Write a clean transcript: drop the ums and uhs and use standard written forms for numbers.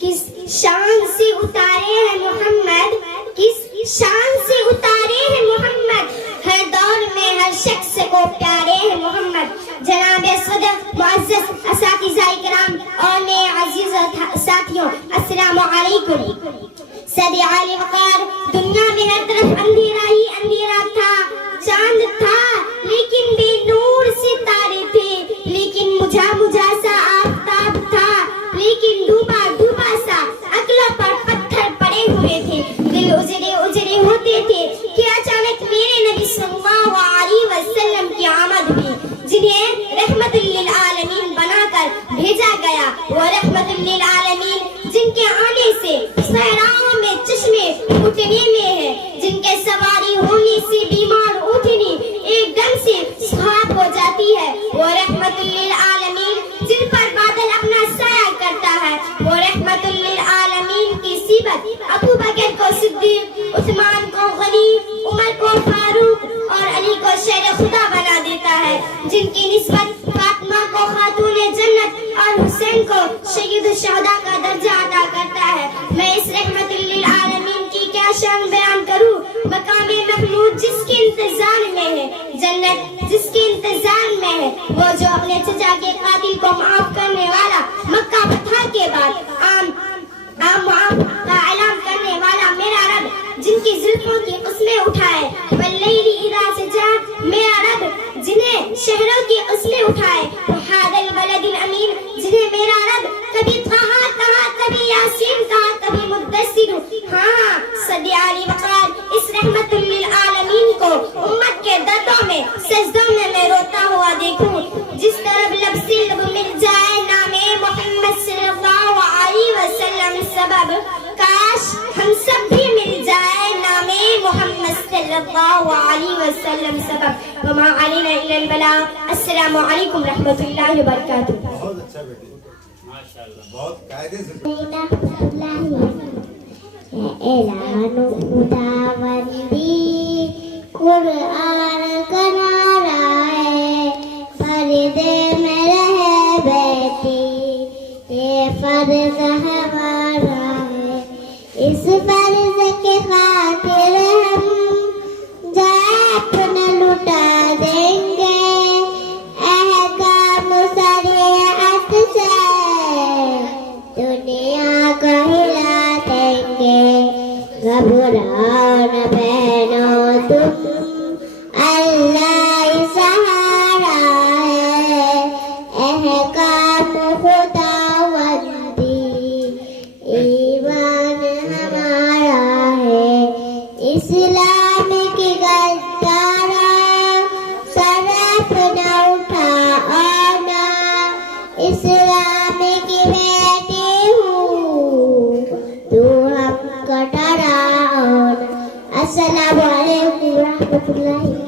کس شان سے اتارے ہیں محمد، کس شان سے اتارے ہیں محمد، ہر دور میں ہر شخص کو پیارے ہیں محمد. جناب صدر، معزز اساتذہ کرام اور میرے عزیز ساتھیوں، السلام علیکم. صد عالی وقار، دنیا میں ہر طرف اندھیرا ہی اندھیرا تھا. چاند تھا لیکن بے نور ستارے تھے، لیکن مجھا سا آفتاب تھا، لیکن ڈوبا سا عقلوں پر پتھر پڑے ہوئے تھے. دل اجڑے ہوتے تھے کہ اچانک میرے نبی صلی اللہ علیہ وسلم کی آمد ہوئی، جنہیں رحمت للعالمین بنا کر بھیجا گیا. وہ رحمت للعالمین جن کے آنے سے صحراؤں میں چشمے پھوٹنے میں ہے، جن کے سواری ہونے سے بیمار اٹھنی ایک دم سے صاف ہو جاتی ہے. وہ رحمت للعالمین جن پر بادل اپنا سایہ کرتا ہے. وہ رحمت للعالمین کی صفت ابو بکر کو صدیق، عثمان کو غنی، عمر کو فاروق اور علی کو شیر خدا بنا دیتا ہے. جن کی نسبت فاطمہ کو خاتون جنت اور حسین کو شہید الشہداء کا درجہ عطا کرتا ہے. میں اس رحمت للعالمین کی کیا شان بیان کروں. مقام محمود جس کے انتظار میں ہے، جنت جس کے انتظار میں ہے، وہ جو اپنے چچا کے قاتل کو معاف کرنے والا، مکہ فتح کے بعد عام معاف کا اعلان کرنے والا میرا رب، جن کی زلفوں کی قسمیں اٹھائے. واللیل اذا سجا، میرا رب جنہیں شہروں کی قسمیں اٹھائے. وحاد البلد الامین، جنہیں میرا رب کبھی کہا کبھی یاسین کہا کبھی مدثر. ہاں صدی علی وقار، اس رحمت للعالمین کو امت کے دردوں میں سجدوں میں میں روتا ہوا دیکھوں. جس طرف لب سے لب مل جائے نام محمد صلی اللہ علیہ وسلم سبب، کاش ہم سب بھی مل جائے نام محمد صلی اللہ علیہ وسلم سبب. وما علینا الا البلاغ. السلام علیکم رحمۃ اللہ وبرکاتہ. بہت اچھا بیٹی، ماشاءاللہ، بہت قاعدے سے. اعلان خداوندی قرآن کا نعرہ ہے، پردے میں رہ بیٹھی یہ فرض ہمارا ہے. اس فرض کے خاطر ہم جائے اپنا لٹا دیں گے، احکام شریعت سے دنیا کو ہلا دیں گے. گھبراؤ نہ بہنوں تم، اللہ سہارا ہے. احکام خداوندی ایمان ہمارا ہے. اسلام کی گدارا سرف نہ اٹھا آنا، اسلام کی بیٹی ہوں تو ہم کو ڈراؤ. السلام علیکم ورحمۃ اللہ.